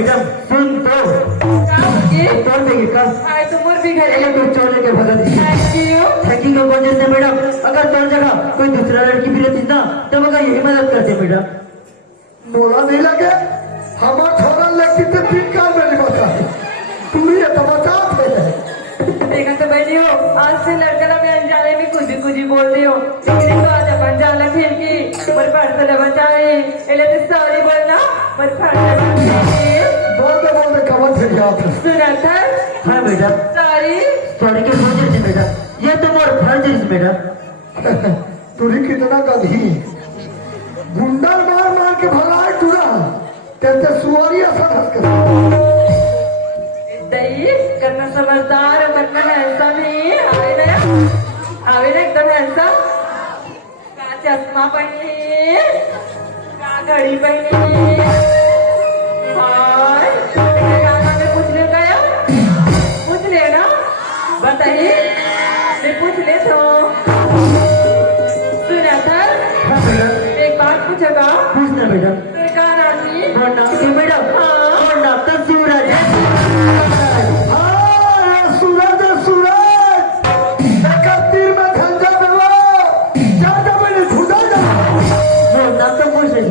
Madam सुन तो तोड़ देगी का तो चोर लेके भगा दी थैंक यू कौन जैसे मैडम अगर तोड़ जगह कोई दूसरा लड़की भी रहती ना तो मगर यही मदद करते मैडम मोला नहीं लगे हमार छोरा लड़की तो तीन काल में नहीं बचा तू ये तो बचा देखा तो बैठी हो आज से लड़का में अनजाने में कुछ बोलती हो लेकिन तो आज अपन जाला खेल की पर पार्सल बचाए एले तो सॉरी बोलना पर बोलते कमर फिर याद सुना था हाँ मैडम सॉरी के सोचे थे मैडम ये तो मोर फर्ज है मैडम तुरी कितना गधी गुंडा मार के भगाए तुरा कहते सुअरी ऐसा धस कर दही करना समझदार करना ऐसा नहीं आवे ना एकदम ऐसा का चश्मा पहनी का घड़ी पहनी हाय पूछ ले गया पूछ लेना बताइए मैं पूछ ले तो सुना था एक बात पूछेगा पूछना मैडम तेरे का नाम और नाम के मैडम और नाम तो सूरज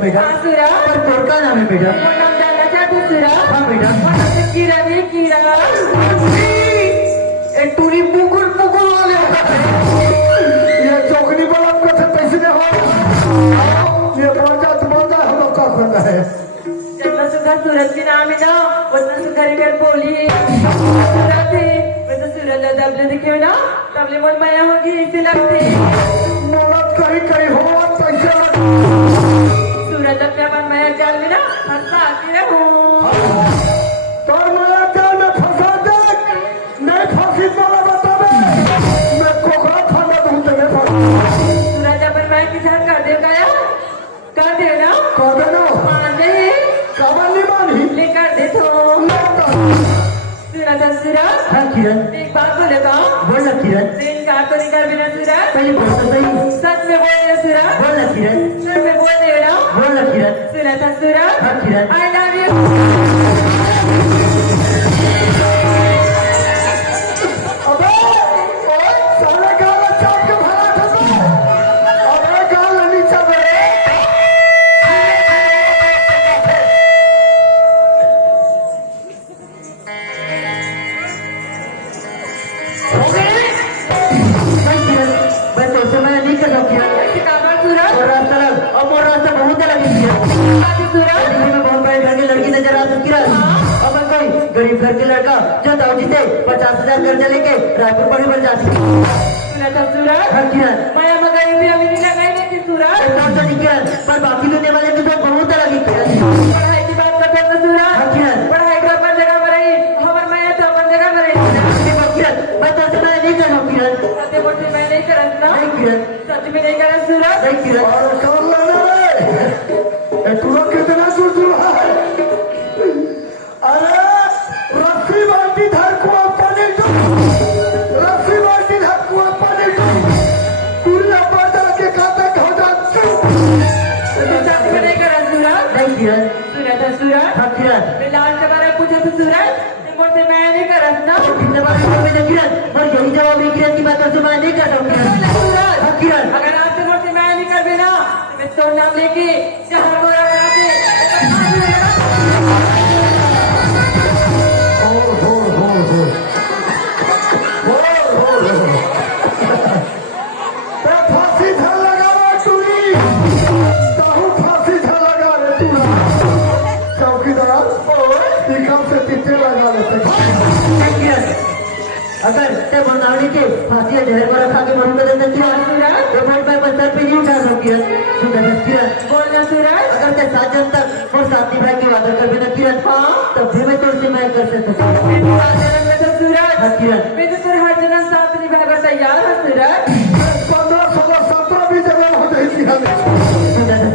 बेटा पर तोड़का नाम है बेटा नाम डालना चाहती सुरा हाँ बेटा कीड़ा नहीं कीड़ा एक टूरी पुकुर वाले ये चौकनी वाला कैसे पैसे दे हो ये प्रोजेक्ट बनता है हम का करना है जितना सुखा सूरज के नाम है ना उतना सुखा रिकर बोली सूरज थे मैं तो सूरज दबले दिखे ना तबले मन माया होगी इसे लगते नौलत कहीं हो पैसे सूरज अपने मन माया जाल में ना फंसा आती रहूं तोर माया जाल में फंसा दे नहीं फांसी वाला बतावे मैं कोकरा फांदा दूं तेरे पर सूरज अपन माया की जान कर देगा या कर देना कर देना मान दे कमर नहीं मानी लेकर दे तो सूरज हाँ किरण एक बात बोलेगा बोलना किरण दिन का तो नहीं कर बिना सूरज पहले बोल तो सही सच में बोल रहे सूरज बोलना किरण सच में बोल रहे ना बोलना किरण सुना था सूरज हाँ किरण आई लव यू अबे ओए सारे गाल चाट के भरा था अबे गाल नीचे मेरे मैं तो समय नहीं कर सकती और रास्ता बहुत लगी में बहुत बड़े घर की लड़की नजर आ सकती है और मैं कोई गरीब घर के लड़का जो दाऊजी से 50,000 कर्जा लेके रायपुर पढ़ी बन जाती पर बाकी लेने वाले की तो बहुत लगी पढ़ाई की बात करते हैं सूरज पढ़ाई का अपन जगह में रही हमार मैं तो अपन जगह में रही मैं तो समय नहीं कर सकती सत्य बोलते मैं नहीं करत ना सच में नहीं करत सूरज नहीं किरण और कर लेना तू लोग कितना दूर है अरे रस्सी बाल्टी धर को पानी दो रस्सी बाल्टी धर को पानी दो पूरा बजा के खाता खा जाते सच में नहीं करत सूरज नहीं किरण सूरज हाँ किरण मैं लाल के बारे में पूछा तो सूरज बोलते मैं नहीं करत ना कितने बार में किरण और यही जवाब है किरण की बातों से मैं नहीं कर सकती सूरज हाँ किरण अगर आपसे बोलते मैं नहीं कर देना मैं तो नाम लेके जहाँ बोला फांसी था लगा टूरी फांसी था लगा रे तूरा चौकीदार टीका से तीते लगा लेते अगर ते बनाने के फांसी ढेर पर रखा के मरू कर देते तो बोल पे सर पे नहीं उठा सकती है सुन किरण बोलना सूरज अगर ते 7 जन तक और साथी भाई की वादा कर बिना किरण हाँ तब भी मैं तुझसे मैं कर सकता हूँ सूरज हाँ किरण मैं तो तेरे हर जना साथ निभाकर तैयार है सूरज 15, 16, 17 भी जगह हो जाती है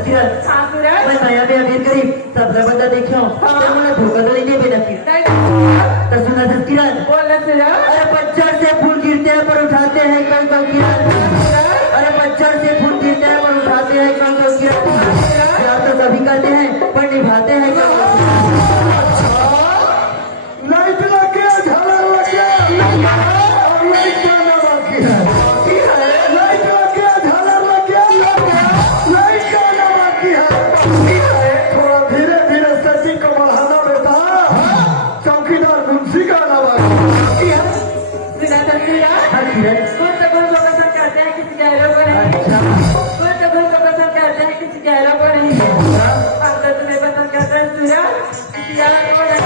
किरण हाँ सूरज मैं नया में अमीर गरीब सब बंदा देखियो तो मुझे धोखा तो नहीं बिना किरण नहीं तो सुना किरण बोलना सूरज अरे पत्थर से फूल गिरते हैं पर उठाते हैं कल कल किरण अरे पत्थर से फूल गिरते हैं पर उठाते हैं कल कल किरण प्यार तो सभी करते हैं पर निभाते हैं कल कल। गहरा पर नहीं है। अब तो तुम्हें पसंद करता है सूरज, यार कौन है?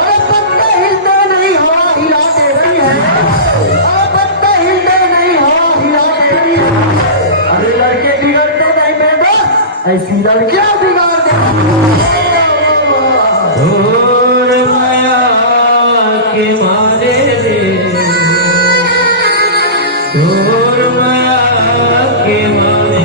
अरे पत्ते हिलते नहीं, हवा हिला दे रही है। अरे पत्ते हिलते नहीं, हवा हिला दे रही है। अरे लड़के बिगड़ते नहीं मेरे दोस्त, ऐसी लड़कियां बिगाड़ दे। और माया के मारे रे, और माया के मारे।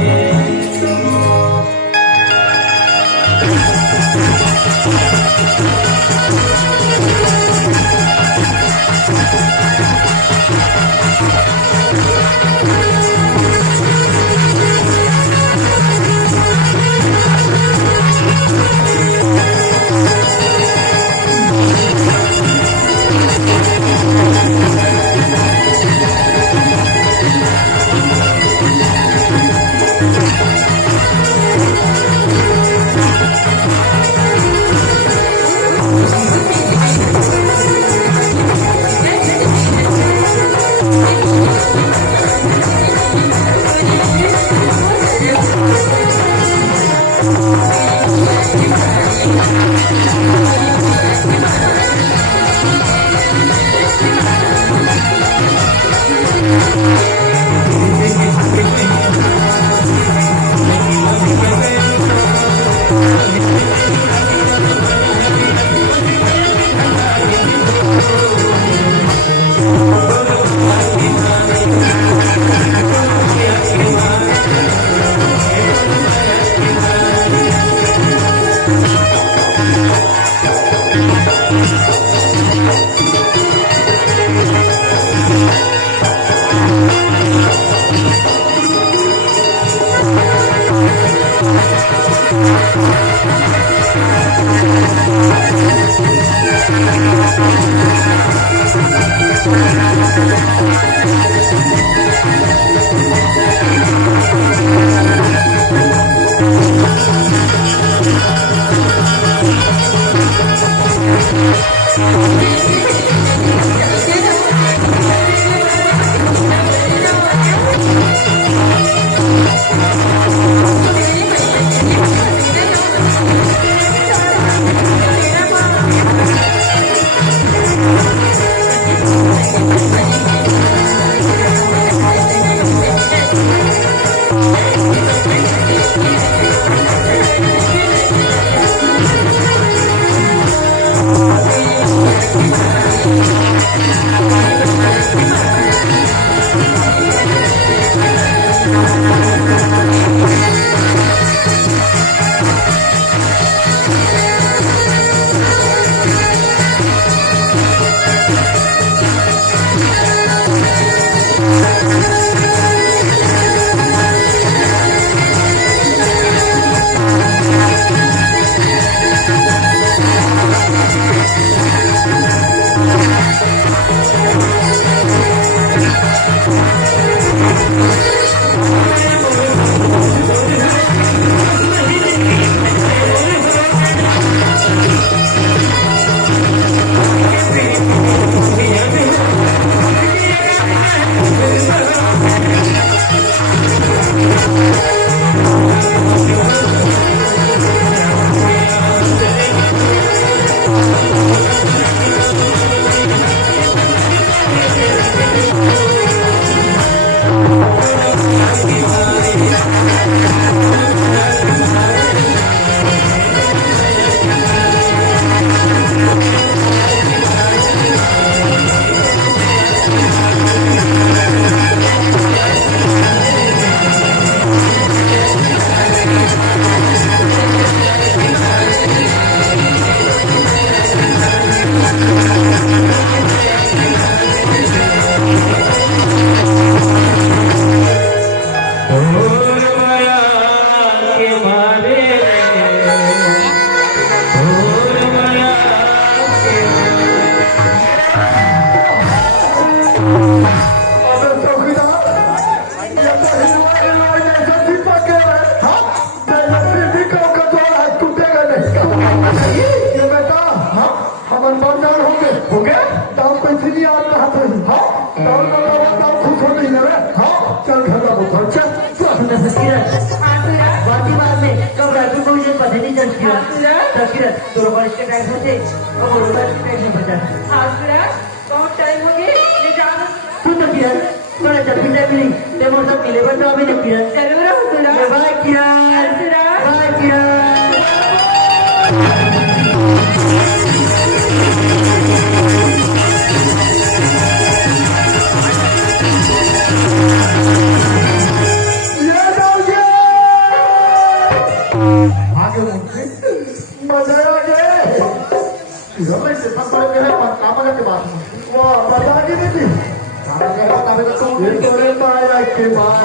चल घर अच्छा सुंदर से किरण हाँ सूरज बाकी बात में कब रातों को मुझे पता नहीं चलती है हाँ सूरज तो किरण तो बारिश के टाइम होते और रोबा के टाइम में बचा हाँ सूरज बहुत टाइम हो गई ये जाना सुन तो किरण थोड़ा जब भी मिली ते मोर सब मिले बट अभी नहीं किरण जरूर हो सूरज बाय किरण सूरज बाय किरण ये जाओगे आगे मुझे मजा आ गए मैं से सब बड़े मेरे काम के बात वाह बता के नहीं खाना करा तभी तो तुम ये तोरे माया के बाद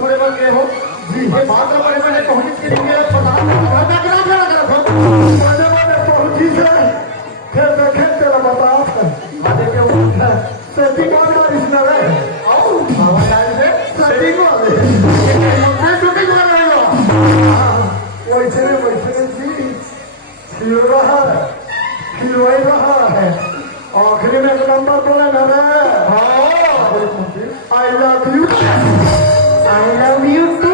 थोड़े बार गए हो जी ये बात बड़े मैंने पहुंची के लिए पता मैंने पहुंची से खेलते खेलते बता आगे के सेटिंग वाला इसमें रहे आओ सेटिंग वाले वैसे जी खिल रहा है आखिरी में एक नंबर बोले ना रे हाँ आई लव यू टू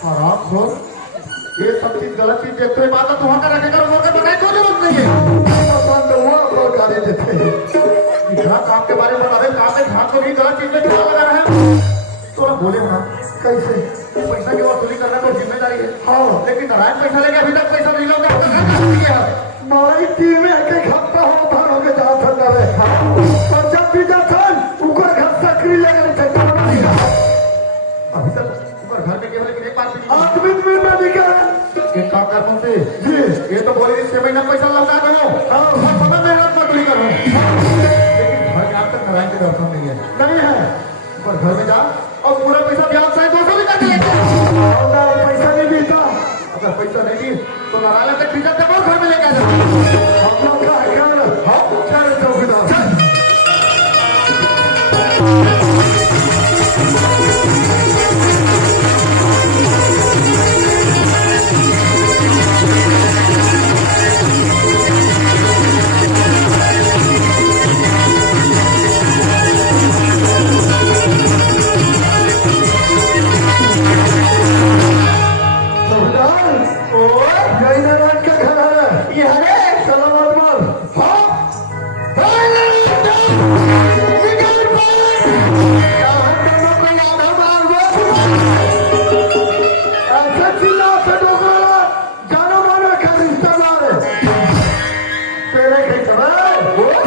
खराब हो ये सब चीज गलत चीज देखते हुए बात तो वहां का रखेगा वो का बनाए तो जरूरत नहीं है बंद हुआ वो गाड़ी देते इतना काम के बारे में बता रहे काम में ध्यान तो नहीं गलत चीज में क्यों लगा रहा है तो बोले ना कैसे पैसा की वसूली करना तो जिम्मेदारी है हाँ लेकिन नारायण पैसा लेके अभी तक पैसा नहीं लोगे आपका घर कहाँ है मारी टीम में एक हफ्ता हो धान होके जाता रहे और जब भी जाता ऊपर घर सक्रिय लगे अभी तक ऊपर घर में केवल एक बात आदमी में ना दिखा एक काम कर मुझसे जी ये तो बोले 6 महीना पैसा लौटा दो हाँ समय मेहनत मजदूरी करो लेकिन घर में आज तक नारायण के दर्शन नहीं है ऊपर घर में जा और पूरा पैसा ब्याज से 200 भी काट लेते पैसा नहीं देता अगर पैसा नहीं दी तो नारायण के ठीक है घर में लेकर जाओ हम लोग का हाँ चौकीदार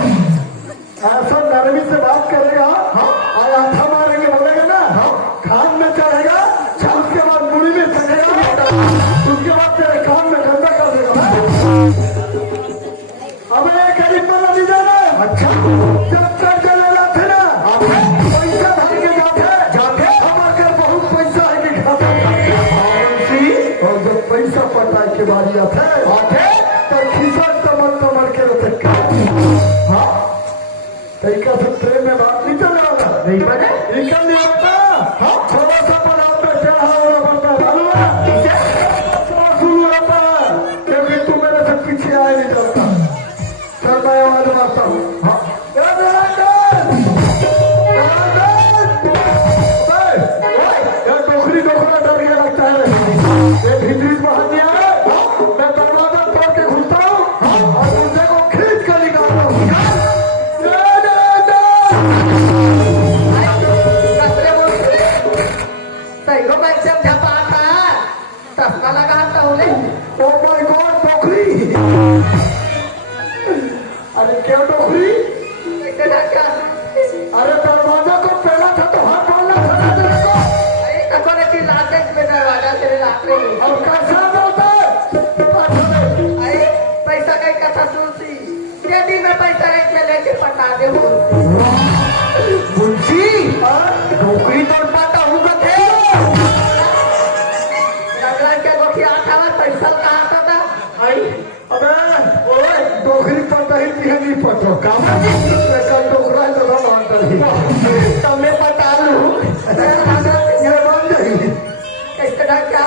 ऐसा नरमी से बात करेगा और आथा मारेंगे बोलेगा ना खान में चढ़ेगा उसके बाद मुड़ी में चढ़ेगा उसके बाद तेरे कान में गंदा कर देगा अब एक गरीब वाला नहीं जाना अच्छा जब तक चले जाते ना पैसा भर के जाते हमारे घर बहुत पैसा है कि खाता और जब पैसा पटा के बारी आते तो खिसा कमर के रहते हाँ तरीका से ट्रेन में बात नहीं चल रहा नहीं बने निकल नहीं होता हाँ थोड़ा सा बनाओ पे क्या हो रहा होता है क्योंकि तू मेरे से पीछे आए नहीं जाता चल मैं आवाज मारता हूँ हाँ डोकरी डोकरा डर गया लगता है ये भीतरी बाहर नहीं आए मैं दरवाजा तोड़ के घुसता हूँ और मुझे को खींच कर निकालता हूँ अरे क्या डोकरी अरे दरवाजा को पहला था तो हाथ डालना था तेरे को और कैसा बोलता है पैसा कहीं कथा सुनती के दिन में पैसा नहीं चले के पटा दे मुंशी डोकरी तो पाता हूँ थे लगला के गोखी आता पैसा कहाँ था आई अब नहीं पतो काम कल डोकरा तो बांध रही तुम्हें पता लू ये बांध रही कैसे ढंग क्या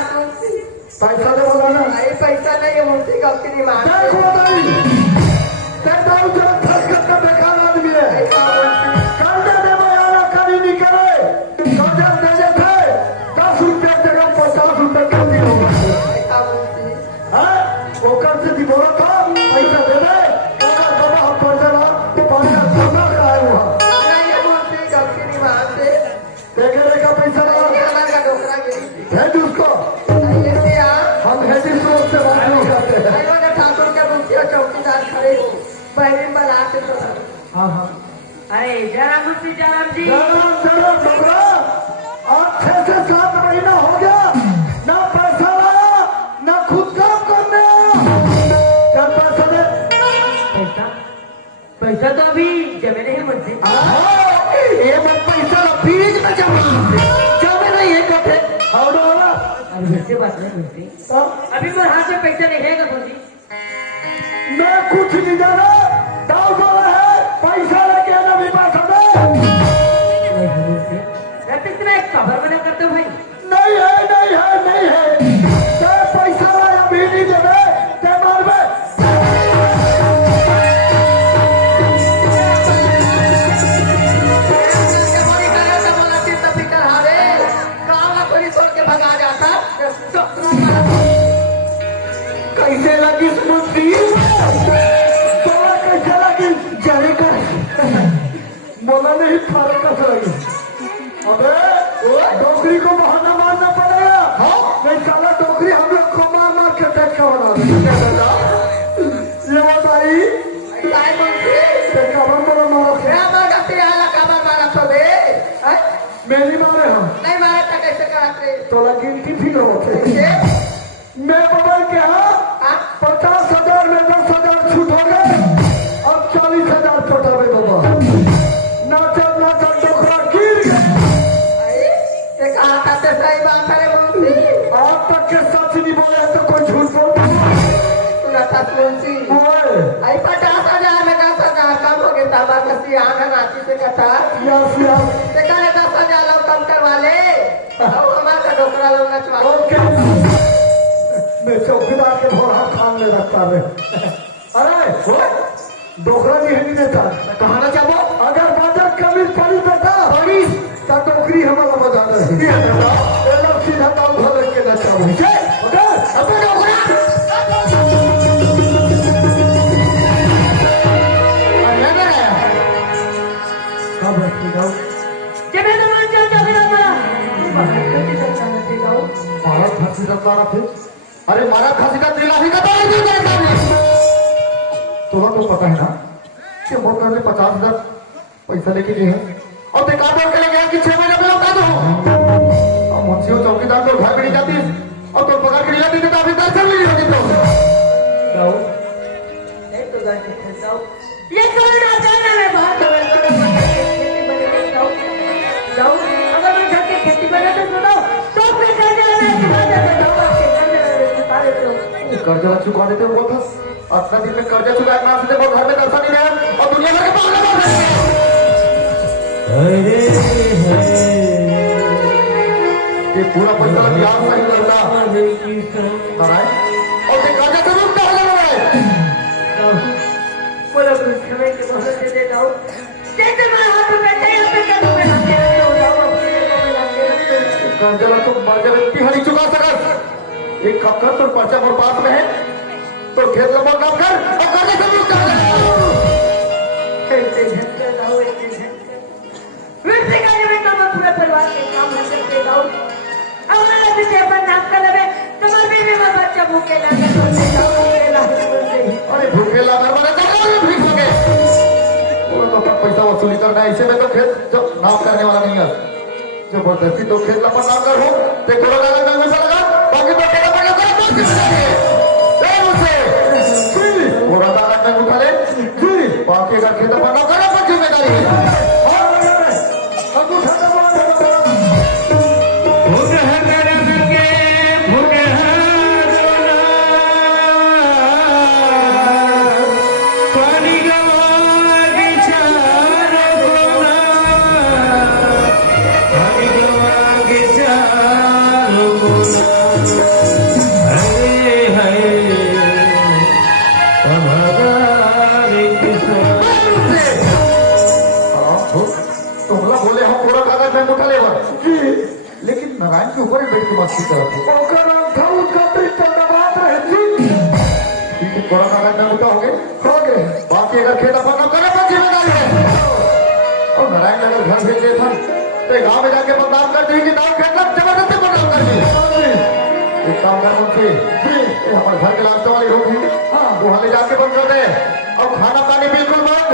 पैसा दे बोला ना पैसा नहीं है मुझसे कब की मांग देखो भाई ते दाऊ जो थक कर बेकार आदमी है कल दे बयाना कभी नहीं करे तो जब दे देते 10 रुपया जगह 50 रुपया कर दिया हाँ ओकर से दी बोला था पैसा दे दे बाबा बाबा हम कर देना तो पानी का सोना खाए वहाँ देखे का पैसा ना भेज उसको हम हेडी सोच से बात नहीं करते हैं ठाकुर के मुखिया चौकीदार खड़े बहनी बना के हाँ हाँ अरे जरा मुझसे जरा जी जरा डोकरा आज 6 से 7 महीना हो गया ना पैसा लाया ना खुद काम करने आया चल पैसा दे पैसा पैसा तो अभी जमे नहीं मुझसे ये मत पैसा बीच में जमे नहीं है कथे और वाला अभी मुझसे बात नहीं मुझसे अभी मेरे हाथ में पैसा नहीं है मुझे मैं कुछ नहीं जाना दाऊ बोला है पैसा लेके आना भी पैसा दे मैं एक खबर बना करता हूँ भाई नहीं है नहीं है नहीं है ते पैसा लाया भी नहीं देवे ते मारबे कैसे लगी स्मृति तोरा कैसे लगी जरे का बोला नहीं फर्क कैसे लगी अबे डोकरी को बहाना मारना पड़ेगा नहीं साला डोकरी हम लोग को मार मार के देख के बना देगा ये बताई कबर मेरा मारा मेरी मारे हम तो गिनती फिर होते मैं बबल के यहाँ 50,000 में 10,000 छूट हो गए अब 40,000 पटावे बाबा नाचा नाचा डोकरा गिर गए आज तक के सच नहीं बोले तो कोई झूठ बोल बोले यस यस कम करवा ले हमारा डोकरा लोग नचवा ओके मैं चौकीदार के भोर हाथ खान में रखता है अरे डोकरा नहीं है देता कहाँ ना जाबो अगर बाजार कमी पड़ी बेटा बड़ी तो डोकरी हमारा बजा रही ये लोग सीधा दाम भर के नचाओ अबे डोकरा अरे ना कब रखी जाओ जब मैं तुम्हारे चाचा बिना मारा फांसी का मारा फिर अरे मारा फांसी का दिला ही का तो नहीं जानता तुम्हें तो पता है ना कि मोटर ने 50,000 पैसा लेके गए हैं और बेकार बोल के ले गया कि 6 महीने में लौटा दो अब मुंशी और चौकीदार तो घर में नहीं जाती और तो पकड़ के नहीं जाती तो अभी दर्शन नहीं होती तो ये कौन अचानक है बात जाओ अगर मैं घर के खेती बना तो सुनो तो फिर घर जाना कर्जा चुका देते वो था अपना दिन में कर्जा चुकाए ना सीधे वो घर में दर्शन नहीं रहा और दुनिया भर के पागल हरे हरे ये पूरा पैसा लग गया सही करना नारायण और ये कर्जा तो रुकता है बोलो कुछ समय के बहुत दे देता हूँ जैसे मैं हाथ में बैठे यहाँ पे कदम में रख के रखता हूँ जाओ अपने को में रख के रखता हूँ कर्जा तो मर्जा व्यक्ति हरी चुका सकर एक खपकर तो पर्चा मोर पास में है तो खेत लंबा काम कर और कर्जा से रुक ऐसे झटके लाओ ऐसे झटके वैसे कार्य में तो मैं पूरे परिवार के काम करके लाऊं हमारा जिसे अपन नाम कर ले तुम्हारे बीवी में बच्चा भूखे लागे तो जाओ भूखे लागे अरे भूखे लगा मैंने कहा भीख मांगे वो तो पैसा वसूली करना है इसे में तो खेत जब नाम करने वाला नहीं है जबरदस्ती तो खेत लंबा नाम कर हो देखो लगा में पैसा लगा बाकी तो केला पड़ा कर तो किस लिए मुझसे पूरा दाना में उठा ले बाकी का खेत लंबा नाम करना पर जिम्मेदारी है अब उठा दो पानी गवा हरे कृष्ण तुमला बोले हम पूरा कागज में उठा ले जी, लेकिन नारायण के ऊपर ही बैठ के मस्ती करते ठीक है, पूरा कागज में उठा हो गए बाकी अगर खेत अपन न करे तो जिम्मेदारी है। और नारायण अगर घर भेज दे था तो गांव में जाके बदनाम कर दी कि दाव खेत जबरदस्ती बदनाम कर दी। एक काम कर मुझसे हमारे घर के लास्ट वाली होगी वहां ले जाके बंद कर दे और खाना पानी बिल्कुल बंद।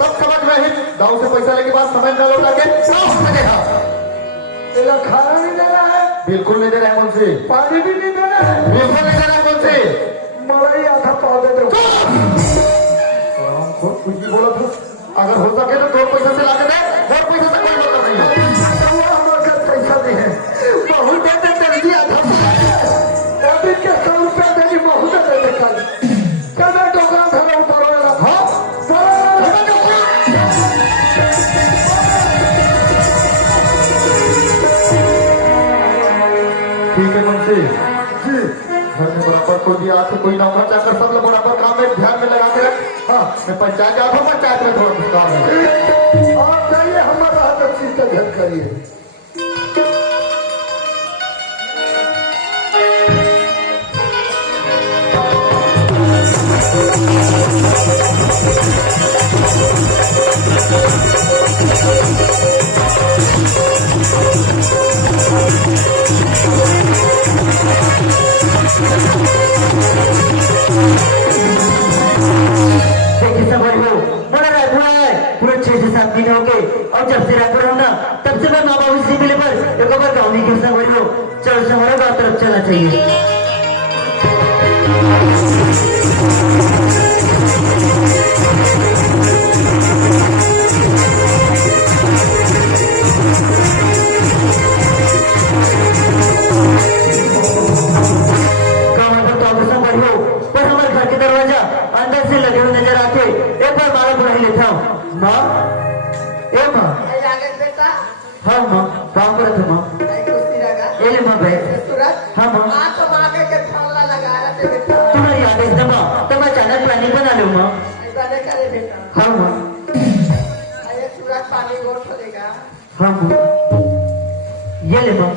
तब समझ में ही गाँव से पैसा लेके बाद समझ में लौटा के तेरा खाना नहीं देना है, बिल्कुल नहीं दे रहा है मुझसे। पानी भी नहीं देना है, बिल्कुल नहीं देना है मुझसे। मरा ही आधा पौधे दो कुछ भी बोला था। अगर हो सके तो 2 पैसा से ला के दे, 2 पैसा से कोई मतलब नहीं है। पैसा नहीं है बहुत देते जल्दी आधा अभी के 100 रुपया देनी बहुत देते कल कल डोकरा धरा उतारो हाँ ठीक है मुंशी जी, घर में बराबर कोई भी आके कोई नौकर चाकर सब लोग बराबर काम में ध्यान में लगा के रख। हाँ मैं पंचायत जाता हूँ, पंचायत में थोड़ा काम है। आप जाइए हमारा हाथ अच्छी से घर करिए। पूरे 6 से 7 दिन हो गए और जब से रायपुर हूँ ना तब से मैं माँ बाबू से मिले पर एक बार गाँव में क्यों संग हो चलो से हमारे गाँव तरफ चलना चाहिए। पर हमारे घर के दरवाजा अंदर से लगे हुए नजर आते एक बार माला बुला ही लेता हूँ। माँ ए माँ बेटा हाँ माँ काम कर तू माँ ये ले माँ बैठ हाँ माँ तुम्हारी आदेश ना माँ तो मैं अचानक प्लानिंग बना लूँ माँ हाँ माँ हाँ माँ ये ले माँ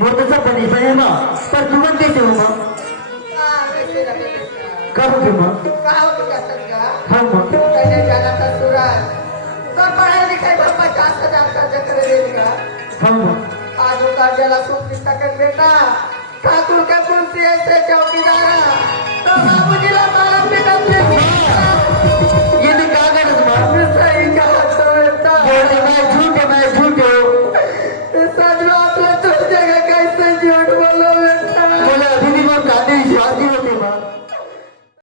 वो तो सब बनी बने माँ पर तुम कैसे हो माँ कब होगी माँ हाँ माँ पढ़ाई लिखाई में 50,000 का चक्कर देगा हाँ माँ आज का जला सूट कर बेटा ठाकुर का कुर्सी